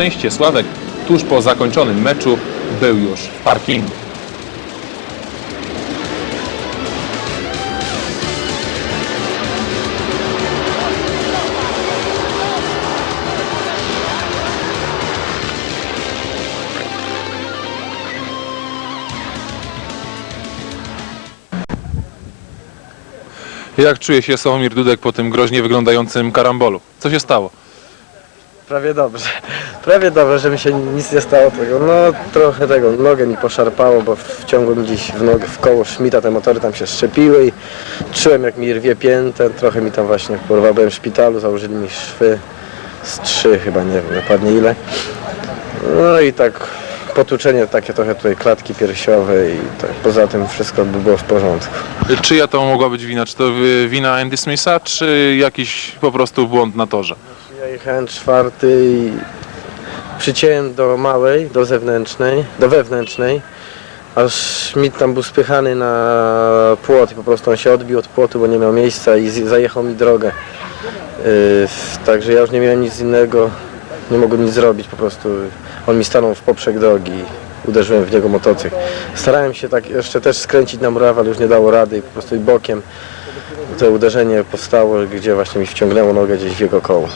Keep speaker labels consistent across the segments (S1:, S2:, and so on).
S1: szczęście Sławek tuż po zakończonym meczu był już w parkingu. Jak czuje się Sławomir Dudek po tym groźnie wyglądającym karambolu? Co się stało?
S2: Prawie dobrze. Prawie dobrze, że mi się nic nie stało tego. No trochę tego, nogę mi poszarpało, bo wciągło mi gdzieś w nogę, w koło szmita, te motory tam się szczepiły i czułem jak mi rwie piętę, trochę mi tam właśnie porwał, byłem w szpitalu, założyli mi szwy z trzy chyba, nie wiem dokładnie ile. No i tak potłuczenie takie trochę tutaj klatki piersiowej i tak poza tym wszystko by było w porządku.
S1: Czyja to mogła być wina? Czy to y, wina Andy Smitha, czy jakiś po prostu błąd na torze?
S2: Jechałem czwarty i przyciąłem do małej, do zewnętrznej, do wewnętrznej, aż Schmidt tam był spychany na płot i po prostu on się odbił od płotu, bo nie miał miejsca i zajechał mi drogę. Yy, także ja już nie miałem nic innego, nie mogłem nic zrobić, po prostu on mi stanął w poprzek drogi uderzyłem w niego motocykl. Starałem się tak jeszcze też skręcić na murawę, ale już nie dało rady i po prostu i bokiem to uderzenie powstało, gdzie właśnie mi wciągnęło nogę gdzieś w jego koło.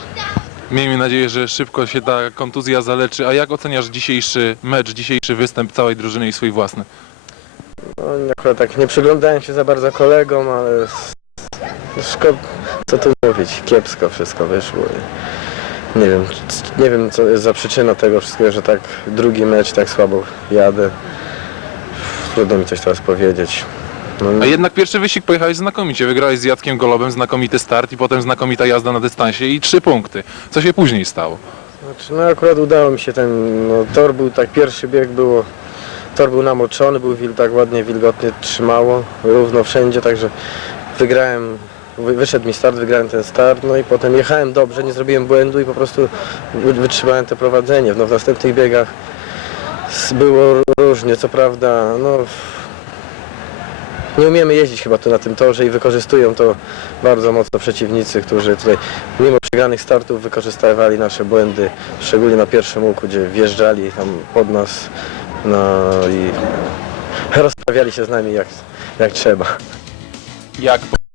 S1: Miejmy nadzieję, że szybko się ta kontuzja zaleczy. A jak oceniasz dzisiejszy mecz, dzisiejszy występ całej drużyny i swój własny?
S2: No, akurat tak nie przyglądałem się za bardzo kolegom, ale szkoda, co tu mówić, kiepsko wszystko wyszło. Nie wiem, nie wiem co jest za przyczyna tego wszystkiego, że tak drugi mecz tak słabo jadę. Trudno mi coś teraz powiedzieć. No,
S1: A jednak pierwszy wyścig pojechałeś znakomicie. Wygrałeś z Jackiem Golobem, znakomity start i potem znakomita jazda na dystansie i trzy punkty. Co się później stało?
S2: Znaczy, no akurat udało mi się ten, no, tor był tak, pierwszy bieg było, tor był namoczony, był wil, tak ładnie wilgotnie trzymało, równo wszędzie, także wygrałem, wy, wyszedł mi start, wygrałem ten start, no i potem jechałem dobrze, nie zrobiłem błędu i po prostu wy, wytrzymałem to prowadzenie. No, w następnych biegach s- było różnie, co prawda, no nie umiemy jeździć chyba tu na tym torze i wykorzystują to bardzo mocno przeciwnicy, którzy tutaj mimo przegranych startów wykorzystywali nasze błędy, szczególnie na pierwszym łuku, gdzie wjeżdżali tam pod nas no i rozprawiali się z nami jak, jak trzeba.
S1: Jak